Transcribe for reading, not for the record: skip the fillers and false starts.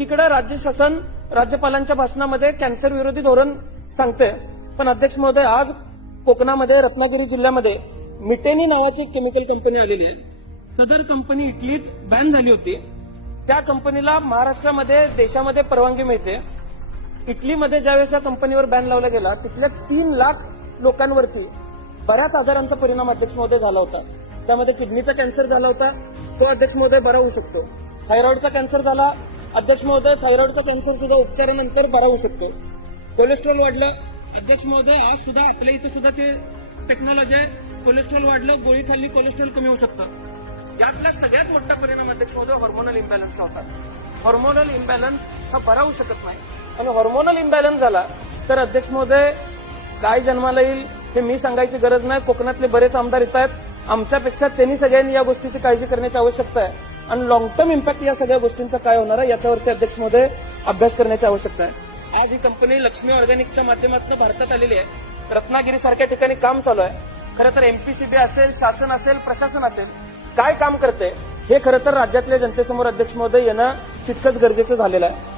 एकीकडे राज्य शासन राज्यपालांच्या भाषणामध्ये कॅन्सर विरोधी धोरण सांगते, पण अध्यक्ष महोदय आज कोकणामध्ये रत्नागिरी जिल्ह्यामध्ये मिटेनी नावाची एक केमिकल कंपनी आलेली आहे. सदर कंपनी इटलीत बॅन झाली होती. त्या कंपनीला महाराष्ट्रामध्ये देशामध्ये परवानगी मिळते. इटलीमध्ये ज्यावेळेस या कंपनीवर बॅन लावला गेला तिथल्या 3 लाख लोकांवरती बऱ्याच आजारांचा परिणाम अध्यक्ष महोदय झाला होता. त्यामध्ये किडनीचा कॅन्सर झाला होता, तो अध्यक्ष महोदय बरा होऊ शकतो. थायरॉइडचा कॅन्सर झाला, अध्यक्ष महोदय थायरॉइडचा कॅन्सर सुद्धा उपचारानंतर बरा होऊ शकतो. कोलेस्ट्रॉल वाढलं, अध्यक्ष महोदय आज सुद्धा आपल्या इथे सुद्धा ते टेक्नॉलॉजी आहे. कोलेस्ट्रॉल वाढलं, गोळी खाल्ली, कोलेस्ट्रॉल कमी होऊ शकतं. यातला सगळ्यात मोठा परिणाम अध्यक्ष महोदय हॉर्मोनल इम्बॅलन्स होता. हॉर्मोनल इम्बॅलन्स हा बरा होऊ शकत नाही, आणि हॉर्मोनल इम्बॅलन्स झाला तर अध्यक्ष महोदय काय जन्माला येईल हे मी सांगायची गरज नाही. कोकणातले बरेच आमदार येत आहेत, आमच्यापेक्षा त्यांनी सगळ्यांनी या गोष्टीची काळजी करण्याची आवश्यकता आहे, आणि लॉंग टर्म इम्पॅक्ट या सगळ्या गोष्टींचा काय होणार आहे याच्यावरती अध्यक्ष महोदय अभ्यास करण्याची आवश्यकता आहे. आज ही कंपनी लक्ष्मी ऑर्गॅनिकच्या माध्यमातून भारतात आलेली आहे. रत्नागिरी सारख्या ठिकाणी काम चालू आहे. खरं तर एमपीसीबी असेल, शासन असेल, प्रशासन असेल, काय काम करते हे खरं तर राज्यातल्या जनतेसमोर अध्यक्ष महोदय येणं तितकंच गरजेचं झालेलं आहे.